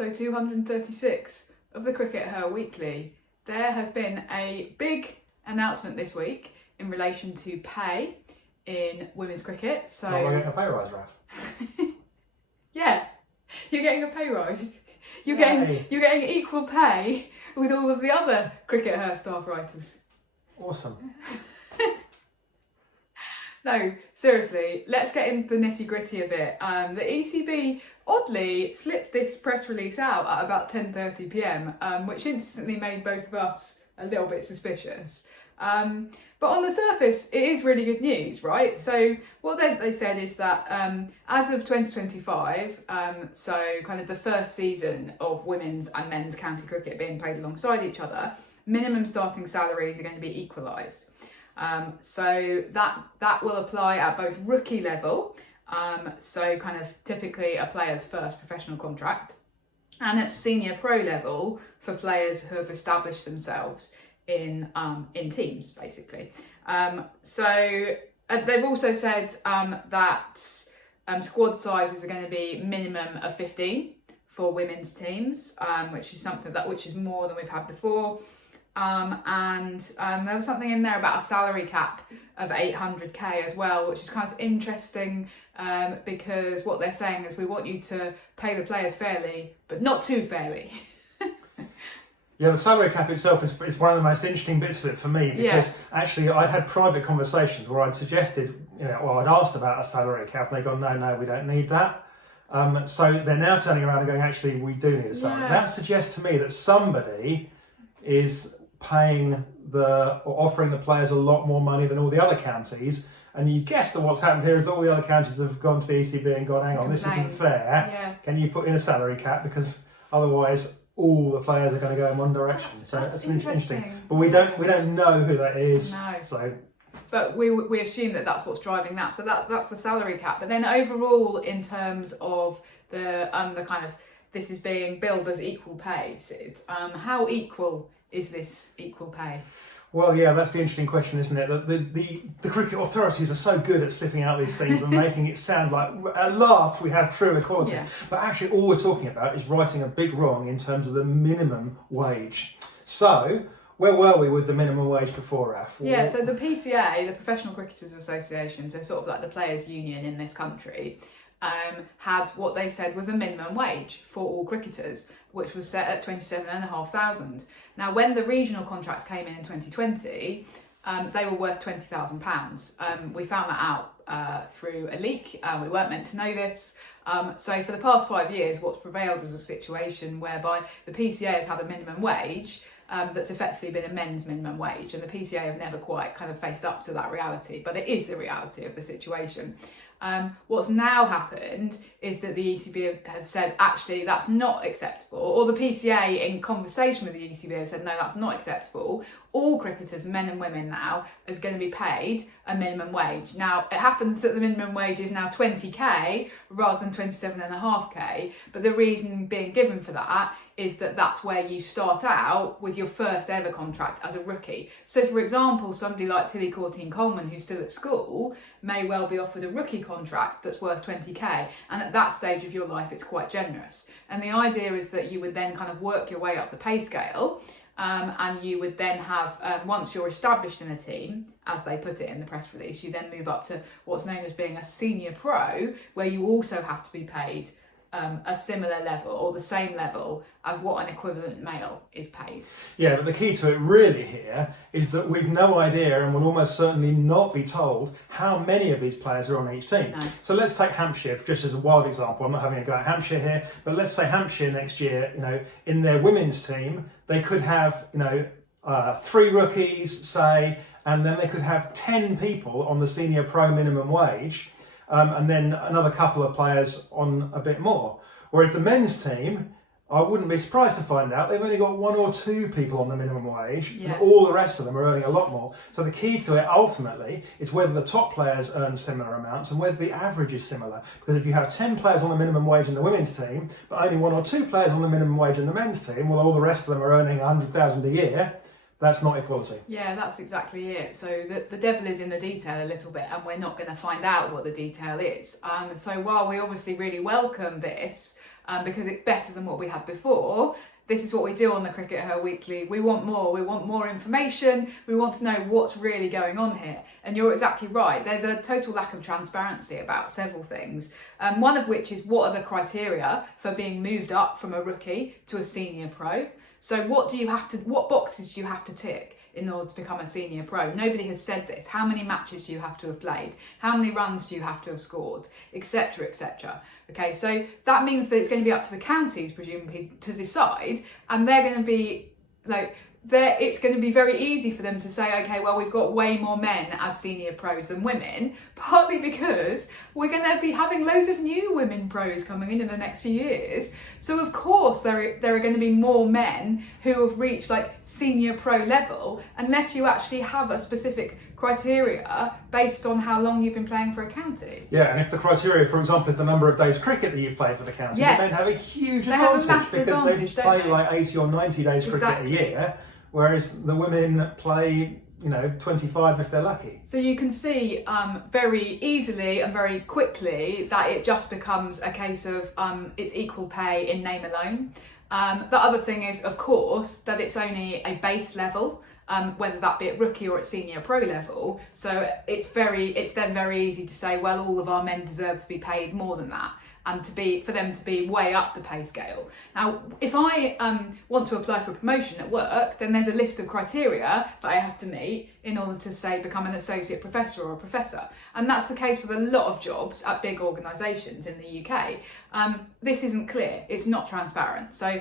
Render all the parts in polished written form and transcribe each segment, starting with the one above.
episode 236 of the CRICKETher Weekly. There has been a big announcement this week in relation to pay in women's cricket. So we're getting a pay rise, Raf. Yeah, you're getting a pay rise. You're getting equal pay with all of the other CRICKETher staff writers. Awesome. No, seriously, let's get into the nitty gritty of it. The ECB oddly slipped this press release out at about 10:30 p.m, which instantly made both of us a little bit suspicious. But on the surface, it is really good news, right? So what they said is that as of 2025, so kind of the first season of women's and men's county cricket being played alongside each other, minimum starting salaries are going to be equalised. So that will apply at both rookie level, so kind of typically a player's first professional contract, and at senior pro level for players who have established themselves in teams, basically. So they've also said that squad sizes are going to be minimum of 15 for women's teams, which is more than we've had before. And there was something in there about a salary cap of 800k as well, which is kind of interesting because what they're saying is we want you to pay the players fairly, but not too fairly. Yeah, the salary cap itself is one of the most interesting bits of it for me, because actually I'd had private conversations where I'd suggested, I'd asked about a salary cap, and they'd gone, no, we don't need that. So they're now turning around and going, actually, we do need a salary. Yeah. That suggests to me that somebody is paying or offering the players a lot more money than all the other counties. And you guess that what's happened here is that all the other counties have gone to the ECB and gone, hang on, this isn't fair. Yeah. Can you put in a salary cap? Because otherwise all the players are going to go in one direction. That's interesting. But we don't know who that is. No. So, but we assume that that's what's driving that. So that's the salary cap. But then overall, in terms of the kind of this is being billed as equal pay, Sid, how equal is this equal pay? Well, yeah, that's the interesting question, isn't it? That the cricket authorities are so good at slipping out these things and making it sound like at last we have true equality. Yeah. But actually all we're talking about is righting a big wrong in terms of the minimum wage. So, where were we with the minimum wage before, Raf? Yeah, so the PCA, the Professional Cricketers Association, so sort of like the players' union in this country, had what they said was a minimum wage for all cricketers, which was set at 27,500. Now, when the regional contracts came in 2020, they were worth £20,000. We found that out through a leak. We weren't meant to know this. So for the past 5 years, what's prevailed is a situation whereby the PCA has had a minimum wage that's effectively been a men's minimum wage, and the PCA have never quite kind of faced up to that reality, but it is the reality of the situation. What's now happened is that the ECB have said, actually, that's not acceptable, or the PCA in conversation with the ECB have said, no, that's not acceptable. All cricketers, men and women now, is going to be paid a minimum wage. Now, it happens that the minimum wage is now 20k rather than 27.5k, but the reason being given for that is that that's where you start out with your first ever contract as a rookie. So, for example, somebody like Tilly Courtine-Coleman, who's still at school, may well be offered a rookie contract that's worth 20k, and at that stage of your life it's quite generous. And the idea is that you would then kind of work your way up the pay scale, and you would then have, once you're established in a team, as they put it in the press release, you then move up to what's known as being a senior pro, where you also have to be paid a similar level or the same level as what an equivalent male is paid. Yeah, but the key to it really here is that we've no idea, and will almost certainly not be told, how many of these players are on each team. No. So let's take Hampshire just as a wild example. I'm not having a go at Hampshire here, but let's say Hampshire next year, in their women's team, they could have, 3 rookies, say, and then they could have 10 people on the senior pro minimum wage, and then another couple of players on a bit more. Whereas the men's team, I wouldn't be surprised to find out they've only got 1 or 2 people on the minimum wage, and all the rest of them are earning a lot more. So the key to it ultimately is whether the top players earn similar amounts and whether the average is similar. Because if you have 10 players on the minimum wage in the women's team, but only 1 or 2 players on the minimum wage in the men's team, well, all the rest of them are earning 100,000 a year. That's not equality. Yeah, that's exactly it. So the devil is in the detail a little bit, and we're not going to find out what the detail is. So while we obviously really welcome this, because it's better than what we had before. This is what we do on the CRICKETher Weekly. We want more information, we want to know what's really going on here. And you're exactly right, there's a total lack of transparency about several things. One of which is, what are the criteria for being moved up from a rookie to a senior pro? So what boxes do you have to tick in order to become a senior pro? Nobody has said this. How many matches do you have to have played? How many runs do you have to have scored? Etc, etc. Okay, so that means that it's going to be up to the counties, presumably, to decide, and they're going to be like, it's going to be very easy for them to say, okay, well, we've got way more men as senior pros than women, partly because we're going to be having loads of new women pros coming in the next few years. So of course there are going to be more men who have reached like senior pro level, unless you actually have a specific criteria based on how long you've been playing for a county. Yeah, and if the criteria, for example, is the number of days cricket that you've played for the county, yes, they have a huge they have advantage, a massive because advantage, they play don't they? like 80 or 90 days cricket a year, whereas the women play, 25 if they're lucky. So you can see very easily and very quickly that it just becomes a case of it's equal pay in name alone. The other thing is, of course, that it's only a base level, whether that be at rookie or at senior pro level. So it's then very easy to say, well, all of our men deserve to be paid more than that, and for them to be way up the pay scale. Now, if I want to apply for promotion at work, then there's a list of criteria that I have to meet in order to, say, become an associate professor or a professor. And that's the case with a lot of jobs at big organisations in the UK. This isn't clear, it's not transparent. So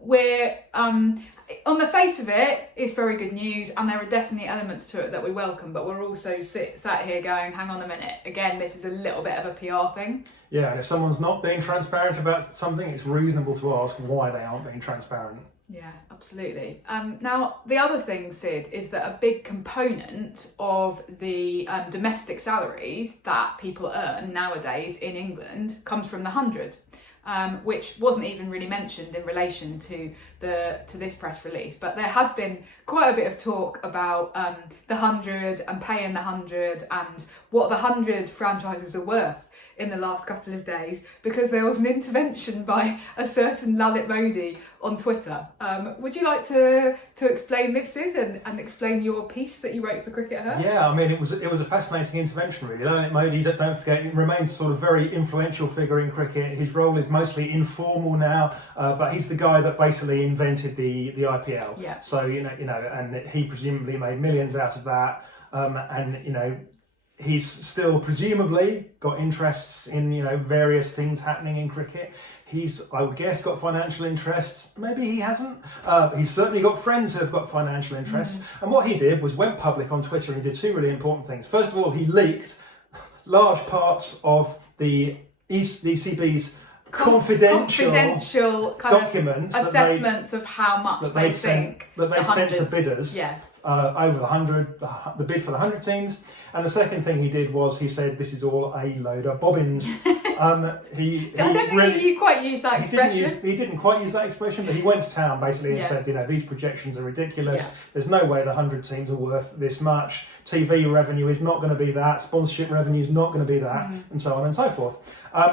we're, on the face of it, it's very good news, and there are definitely elements to it that we welcome, but we're also sat here going, hang on a minute, again, this is a little bit of a PR thing. Yeah, and if someone's not being transparent about something, it's reasonable to ask why they aren't being transparent. Yeah, absolutely. Now, the other thing, Sid, is that a big component of the domestic salaries that people earn nowadays in England comes from the 100. Which wasn't even really mentioned in relation to this press release, but there has been quite a bit of talk about the 100 and paying the 100 and what the 100 franchises are worth in the last couple of days, because there was an intervention by a certain Lalit Modi on Twitter. Would you like to explain this, Sid, and explain your piece that you wrote for CRICKETher? Yeah, I mean, it was a fascinating intervention, really. Lalit Modi, don't forget, remains a sort of very influential figure in cricket. His role is mostly informal now, but he's the guy that basically invented the IPL. Yeah. So and he presumably made millions out of that, and he's still presumably got interests in various things happening in cricket. He's, I would guess, got financial interests. Maybe he hasn't. He's certainly got friends who have got financial interests. And what he did was went public on Twitter, and he did two really important things. First of all, he leaked large parts of the ECB's confidential kind documents, of assessments of how much they think that they sent to bidders. Yeah. Over the bid for the 100 teams. And the second thing he did was he said, this is all a load of bobbins. I don't think you quite used that expression. He didn't quite use that expression, but he went to town basically and said, these projections are ridiculous. Yeah. There's no way the 100 teams are worth this much. TV revenue is not going to be that. Sponsorship revenue is not going to be that, and so on and so forth.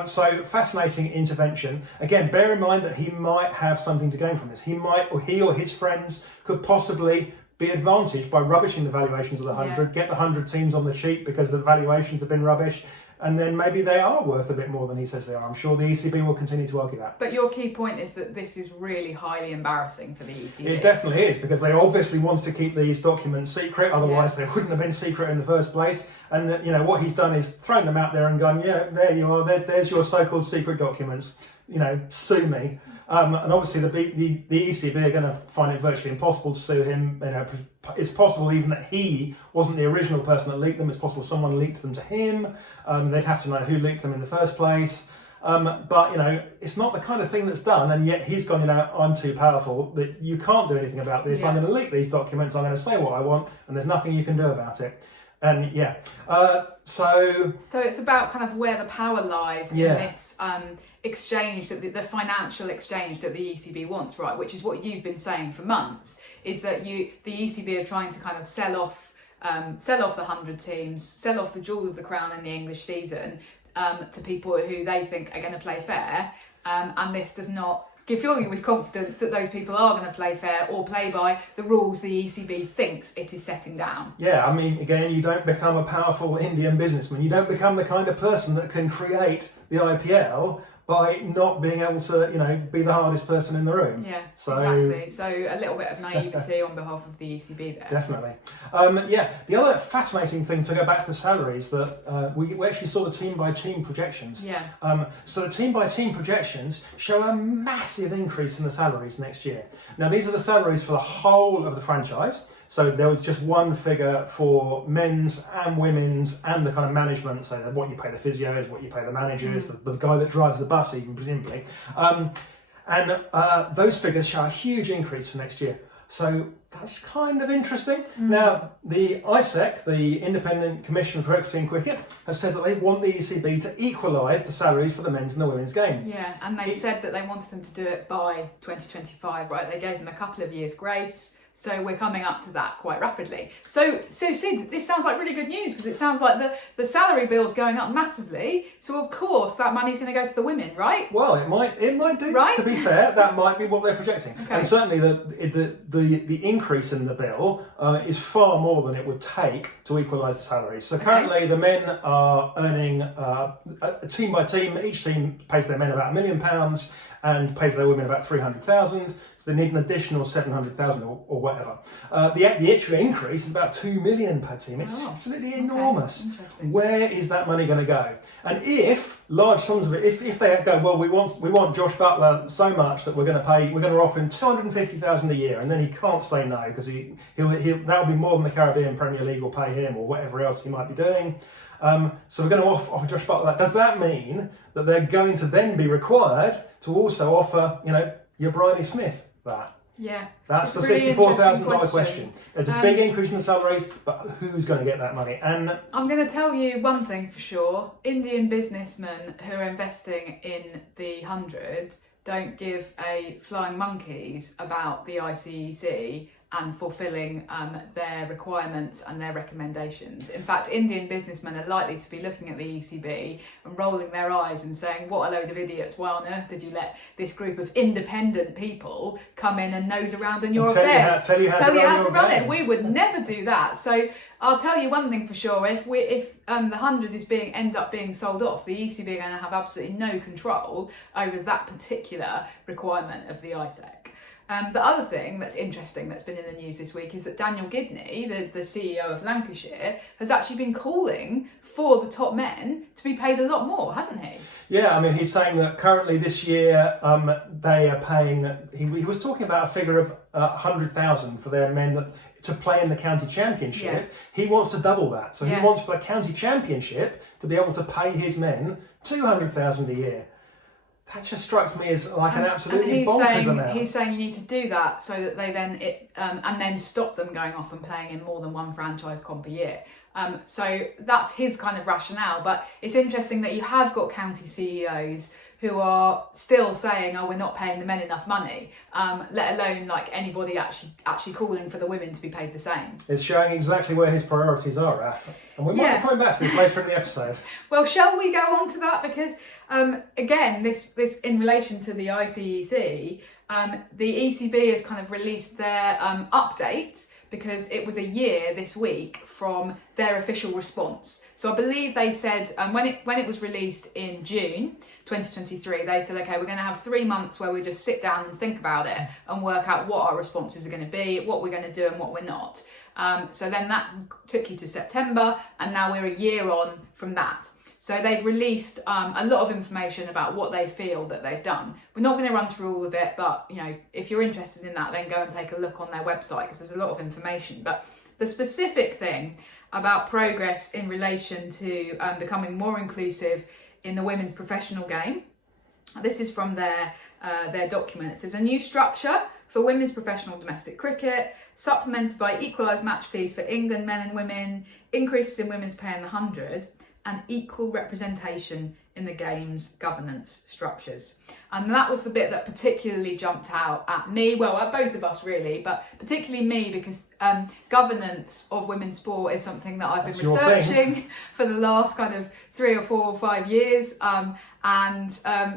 So fascinating intervention. Again, bear in mind that he might have something to gain from this. He or his friends could possibly be advantaged by rubbishing the valuations of the 100, get the 100 teams on the cheap because the valuations have been rubbish, and then maybe they are worth a bit more than he says they are. I'm sure the ECB will continue to argue that. But your key point is that this is really highly embarrassing for the ECB. It definitely is, because they obviously want to keep these documents secret, otherwise they wouldn't have been secret in the first place. And what he's done is thrown them out there and gone, there you are, there's your so-called secret documents, sue me. And obviously the ECB are going to find it virtually impossible to sue him. It's possible even that he wasn't the original person that leaked them. It's possible someone leaked them to him. They'd have to know who leaked them in the first place. But it's not the kind of thing that's done, and yet he's gone, I'm too powerful, that you can't do anything about this. I'm going to leak these documents, I'm going to say what I want, and there's nothing you can do about it. And so it's about kind of where the power lies in this exchange, that the financial exchange that the ECB wants, right? Which is what you've been saying for months, is that the ECB are trying to kind of sell off the 100 teams, sell off the jewel of the crown in the English season, to people who they think are going to play fair, and this does not fill you with confidence that those people are going to play fair or play by the rules the ECB thinks it is setting down. Yeah, I mean, again, you don't become a powerful Indian businessman. You don't become the kind of person that can create the IPL by not being able to, be the hardest person in the room. Yeah, exactly. So a little bit of naivety on behalf of the ECB there. Definitely. The other fascinating thing, to go back to the salaries, that we actually saw the team-by-team projections. Yeah. So the team-by-team projections show a massive increase in the salaries next year. Now, these are the salaries for the whole of the franchise. So there was just one figure for men's and women's and the kind of management, so what you pay the physios, what you pay the managers, the guy that drives the bus even, presumably. And those figures show a huge increase for next year. So that's kind of interesting. Now, the ISEC, the Independent Commission for Equity in Cricket, has said that they want the ECB to equalise the salaries for the men's and the women's game. Yeah, and they said that they wanted them to do it by 2025, right? They gave them a couple of years grace. So we're coming up to that quite rapidly. So Sid, this sounds like really good news, because it sounds like the salary bill's going up massively. So of course that money's going to go to the women, right? Well, it might do. Right? To be fair, that might be what they're projecting. Okay. And certainly the increase in the bill is far more than it would take to equalise the salaries. So currently the men are earning a team by team. Each team pays their men about £1 million and pays their women about 300,000. So they need an additional 700,000 or whatever. The actual increase is about 2 million per team. It's absolutely enormous. Where is that money going to go? And if large sums of it, if they go, well, we want Josh Butler so much that we're going to offer him 250,000 a year, and then he can't say no, because that'll be more than the Caribbean Premier League will pay him or whatever else he might be doing. So we're going to offer Josh Butler that. Does that mean that they're going to then be required to also offer, your Bryony Smith that? Yeah. That's the really $64,000 question. There's a big increase in the salaries, but who's going to get that money? And I'm going to tell you one thing for sure. Indian businessmen who are investing in the 100 don't give a flying monkeys about the ICEC and fulfilling their requirements and their recommendations. In fact, Indian businessmen are likely to be looking at the ECB and rolling their eyes and saying, what a load of idiots, why on earth did you let this group of independent people come in and nose around in your affairs? Tell you how to run it. We would never do that. So I'll tell you one thing for sure, if the 100 is end up being sold off, the ECB are going to have absolutely no control over that particular requirement of the ISEC. The other thing that's interesting that's been in the news this week is that Daniel Gidney, the CEO of Lancashire, has actually been calling for the top men to be paid a lot more, hasn't he? Yeah, I mean, he's saying that currently this year they are paying, he was talking about a figure of 100,000 for their men to play in the county championship. Yeah. He wants to double that. So he wants for the county championship to be able to pay his men 200,000 a year. That just strikes me as like an absolutely bonkers amount. He's saying you need to do that so that they then stop them going off and playing in more than one franchise comp a year. So that's his kind of rationale. But it's interesting that you have got county CEOs who are still saying, oh, we're not paying the men enough money, let alone like anybody actually calling for the women to be paid the same. It's showing exactly where his priorities are, Raf. And we might be coming back to this later in the episode. Well, shall we go on to that? Because again, this in relation to the ICEC, the ECB has kind of released their update, because it was a year this week from their official response. So I believe they said when it was released in June 2023, they said, okay, we're going to have 3 months where we just sit down and think about it and work out what our responses are going to be, what we're going to do and what we're not. So then that took you to September, and now we're a year on from that. So they've released a lot of information about what they feel that they've done. We're not going to run through all of it, but if you're interested in that, then go and take a look on their website, because there's a lot of information. But the specific thing about progress in relation to becoming more inclusive in the women's professional game, this is from their document. It says a new structure for women's professional domestic cricket, supplemented by equalised match fees for England men and women, increases in women's pay in the 100, and equal representation in the game's governance structures. And that was the bit that particularly jumped out at me, well, at both of us really, but particularly me, because governance of women's sport is something that I've been That's your researching for the last kind of 3 or 4 or 5 years.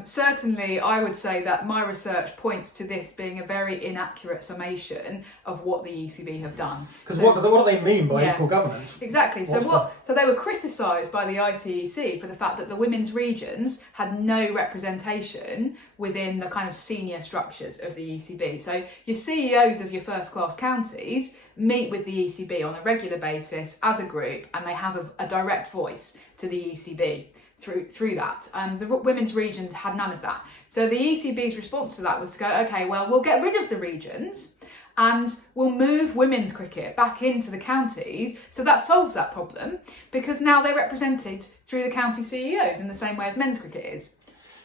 Certainly I would say that my research points to this being a very inaccurate summation of what the ECB have done. Because what do they mean by Yeah. equal governance? Exactly. So they were criticised by the ICEC for the fact that the women's regions had no representation within the kind of senior structures of the ECB. So your CEOs of your first class counties meet with the ECB on a regular basis as a group, and they have a direct voice to the ECB through that. The women's regions had none of that. So the ECB's response to that was to go, okay, well, we'll get rid of the regions and we'll move women's cricket back into the counties. So that solves that problem, because now they're represented through the county CEOs in the same way as men's cricket is.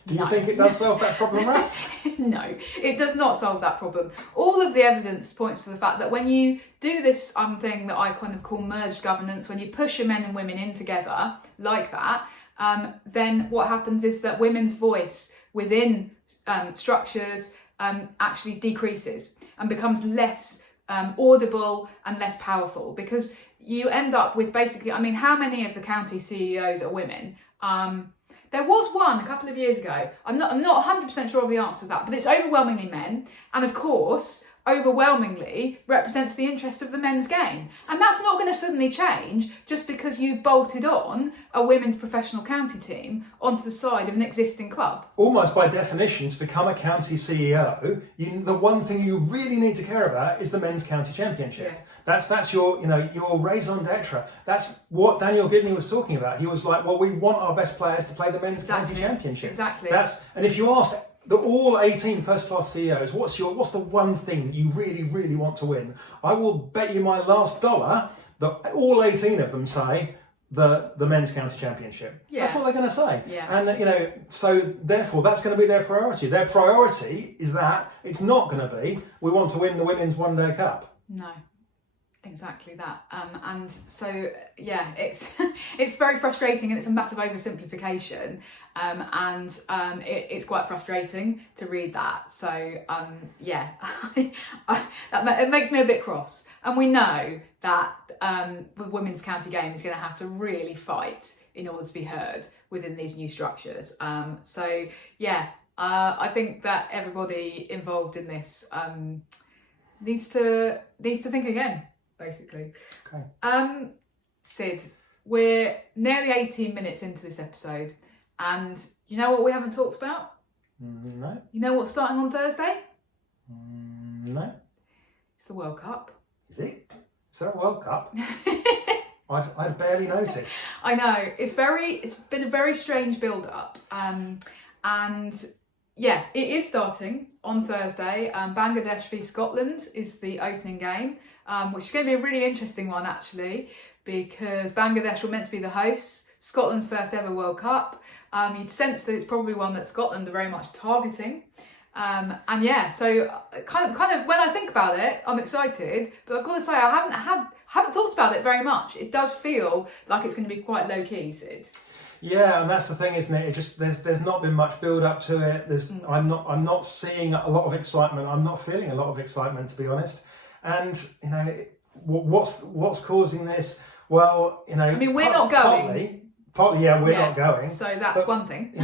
Do you think it does solve that problem, Raf? No, it does not solve that problem. All of the evidence points to the fact that when you do this thing that I kind of call merged governance, when you push your men and women in together like that, then what happens is that women's voice within structures actually decreases and becomes less audible and less powerful, because you end up with basically, I mean, how many of the county CEOs are women? There was one a couple of years ago. I'm not 100% sure of the answer to that, but it's overwhelmingly men, and of course, overwhelmingly represents the interests of the men's game. And that's not going to suddenly change just because you've bolted on a women's professional county team onto the side of an existing club. Almost by definition, to become a county CEO, the one thing you really need to care about is the men's county championship. Yeah. That's your your raison d'etre. That's what Daniel Gibney was talking about. He was like, well, we want our best players to play the men's county championship. Exactly. And if you asked all 18 first-class CEOs, what's the one thing that you really, really want to win? I will bet you my last dollar that all 18 of them say the men's county championship. Yeah. That's what they're going to say. Yeah. And so therefore that's going to be their priority. Their priority is that it's not going to be we want to win the women's one-day cup. No. Exactly that, and so yeah, it's it's very frustrating, and it's a massive oversimplification, it's quite frustrating to read that. So yeah, it makes me a bit cross, and we know that the women's county game is going to have to really fight in order to be heard within these new structures. So yeah, I think that everybody involved in this needs to think again. Basically. Okay. Sid, we're nearly 18 minutes into this episode, and you know what we haven't talked about? No. You know what's starting on Thursday? No. It's the World Cup. Is it? Is there a World Cup? I'd barely noticed. I know. It's been a very strange build-up, and yeah, it is starting on Thursday. Bangladesh v Scotland is the opening game, which is going to be a really interesting one actually, because Bangladesh were meant to be the hosts, Scotland's first ever World Cup. You'd sense that it's probably one that Scotland are very much targeting. And yeah, so kind of when I think about it, I'm excited, but I've got to say I haven't thought about it very much. It does feel like it's going to be quite low key, Sid. Yeah, and that's the thing, isn't it? It just there's not been much build up to it. I'm not seeing a lot of excitement. I'm not feeling a lot of excitement, to be honest. And what's causing this? Well, I mean, we're not going. Partly, yeah, we're not going. So that's one thing.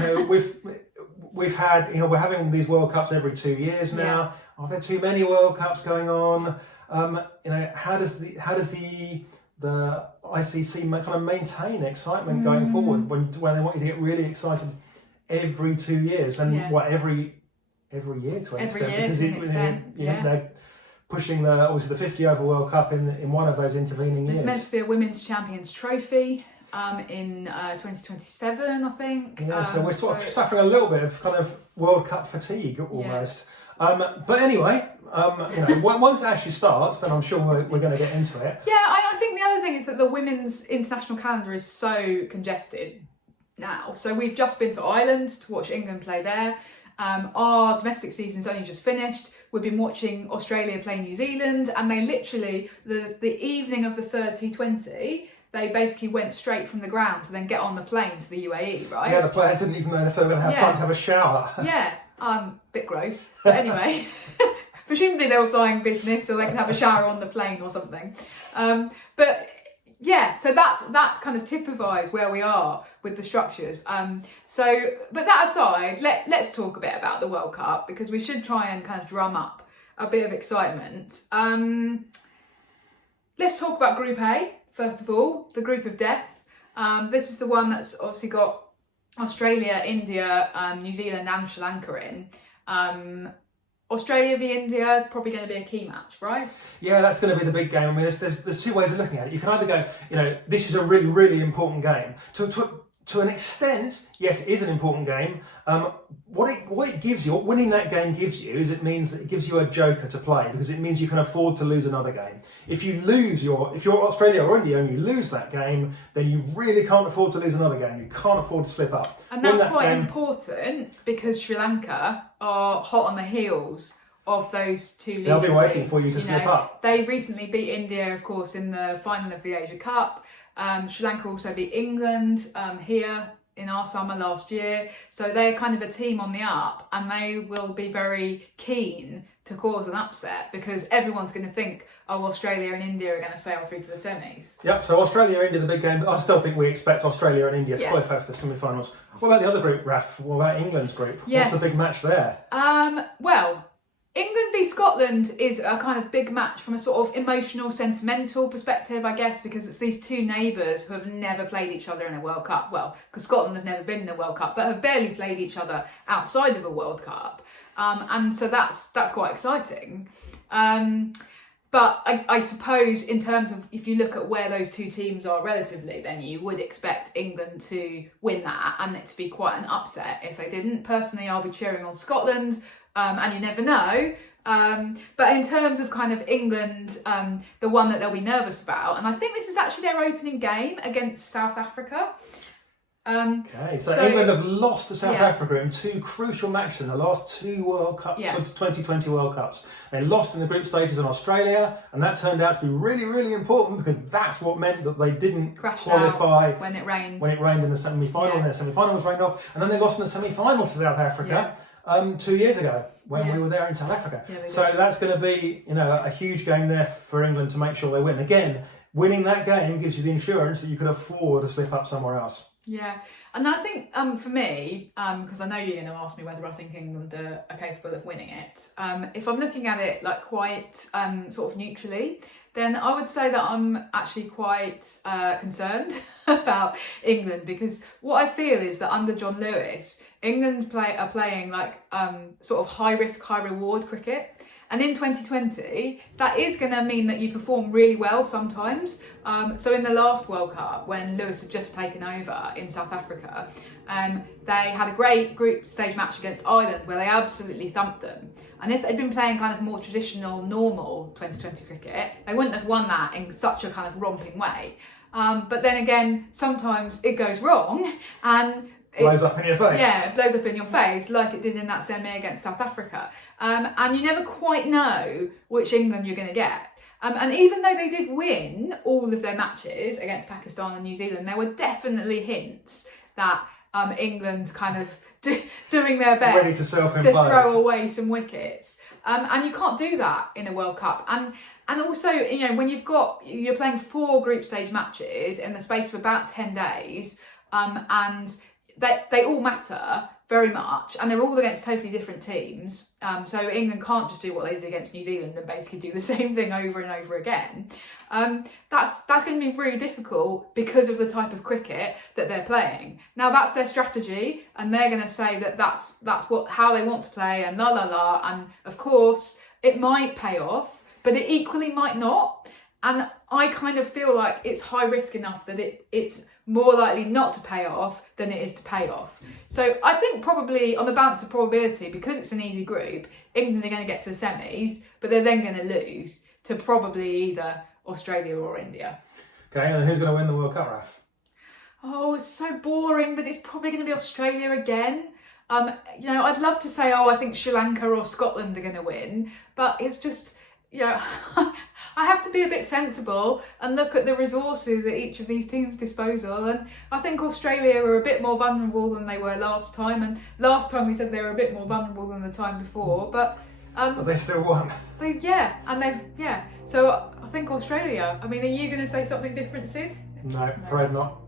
We've had we're having these World Cups every 2 years now. Yeah. Are there too many World Cups going on? How does the ICC kind of maintain excitement going forward when they want you to get really excited every 2 years and every year to an extent, because they're pushing obviously the 50 over World Cup in one of those intervening years. There's meant to be a Women's Champions Trophy in 2027, I think. Yeah, so we're sort of suffering a little bit of kind of World Cup fatigue almost. But anyway, once it actually starts, then I'm sure we're going to get into it. Yeah, I think the other thing is that the women's international calendar is so congested now. So we've just been to Ireland to watch England play there. Our domestic season's only just finished. We've been watching Australia play New Zealand, and they literally, the evening of the third T20, they basically went straight from the ground to then get on the plane to the UAE, right? Yeah, the players didn't even know if they were going to have time to have a shower. Yeah, bit gross, but anyway. Presumably they were flying business so they could have a shower on the plane or something. But yeah, so that kind of typifies where we are with the structures. But that aside, let's talk a bit about the World Cup, because we should try and kind of drum up a bit of excitement. Let's talk about Group A, first of all, the group of death. This is the one that's obviously got Australia, India, New Zealand and Sri Lanka in. Australia v India is probably going to be a key match, right? Yeah, that's going to be the big game. I mean, there's two ways of looking at it. You can either go, this is a really, really important game. To an extent, yes, it is an important game. What it gives you, what winning that game gives you, is it means that it gives you a joker to play, because it means you can afford to lose another game. If you're Australia or India and you lose that game, then you really can't afford to lose another game. You can't afford to slip up. And that's quite important, because Sri Lanka are hot on the heels of those two leading They'll be waiting teams. for you to slip up. They recently beat India, of course, in the final of the Asia Cup. Sri Lanka also beat England here in our summer last year. So they're kind of a team on the up, and they will be very keen to cause an upset, because everyone's going to think, oh, Australia and India are going to sail through to the semis. Yep, so Australia, India, the big game. But I still think we expect Australia and India to qualify for the semi-finals. What about the other group, Raf? What about England's group? Yes. What's the big match there? Well, England v Scotland is a kind of big match from a sort of emotional, sentimental perspective, I guess, because it's these two neighbours who have never played each other in a World Cup. Well, because Scotland have never been in a World Cup, but have barely played each other outside of a World Cup. And so that's quite exciting. But I suppose in terms of, if you look at where those two teams are relatively, then you would expect England to win that, and it to be quite an upset if they didn't. Personally, I'll be cheering on Scotland. And you never know. But in terms of kind of England, the one that they'll be nervous about, and I think this is actually their opening game against South Africa. Okay, so England have lost to South Africa in two crucial matches in the last two World Cup, 2020 World Cups. They lost in the group stages in Australia, and that turned out to be really, really important, because that's what meant that they didn't qualify when it rained. When it rained in the semi-final, and their semi-final was rained off, and then they lost in the semi-final to South Africa. 2 years ago when we were there in South Africa. So that's going to be, a huge game there for England to make sure they win. Again, winning that game gives you the insurance that you can afford to slip up somewhere else. Yeah, and I think for me, because I know you're going to ask me whether I think England are capable of winning it, if I'm looking at it like quite sort of neutrally, then I would say that I'm actually quite concerned about England, because what I feel is that under John Lewis, England are playing like sort of high risk, high reward cricket. And in 2020, that is going to mean that you perform really well sometimes. So in the last World Cup, when Lewis had just taken over in South Africa, they had a great group stage match against Ireland where they absolutely thumped them. And if they'd been playing kind of more traditional, normal 2020 cricket, they wouldn't have won that in such a kind of romping way. But then again, sometimes it goes wrong and blows up in your face. Yeah, it blows up in your face, like it did in that semi against South Africa. And you never quite know which England you're going to get. And even though they did win all of their matches against Pakistan and New Zealand, there were definitely hints that England kind of doing their best ready to throw away some wickets. And you can't do that in a World Cup. And also, when you're playing 4 group stage matches in the space of about 10 days, and they all matter very much, and they're all against totally different teams. So England can't just do what they did against New Zealand and basically do the same thing over and over again. That's going to be really difficult because of the type of cricket that they're playing. Now that's their strategy, and they're going to say that that's how they want to play, and la la la. And of course, it might pay off, but it equally might not. And I kind of feel like it's high risk enough that it's more likely not to pay off than it is to pay off. So I think probably on the balance of probability, because it's an easy group, England are going to get to the semis, but they're then going to lose to probably either Australia or India. Okay, and who's going to win the World Cup, Raf? Oh, it's so boring, but it's probably going to be Australia again. I'd love to say, I think Sri Lanka or Scotland are going to win, but it's just, I have to be a bit sensible and look at the resources at each of these teams' disposal. And I think Australia are a bit more vulnerable than they were last time. And last time we said they were a bit more vulnerable than the time before. But But they still won. So I think Australia. I mean, are you going to say something different, Sid? No, afraid not.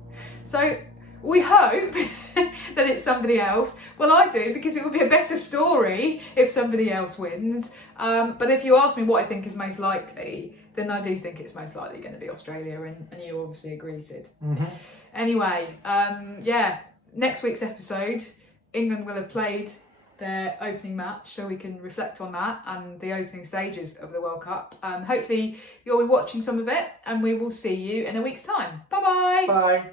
So we hope that it's somebody else. Well, I do, because it would be a better story if somebody else wins. But if you ask me what I think is most likely, then I do think it's most likely going to be Australia, and you obviously agree, Sid. Mm-hmm. Anyway, next week's episode, England will have played their opening match, so we can reflect on that and the opening stages of the World Cup. Hopefully you'll be watching some of it, and we will see you in a week's time. Bye-bye. Bye.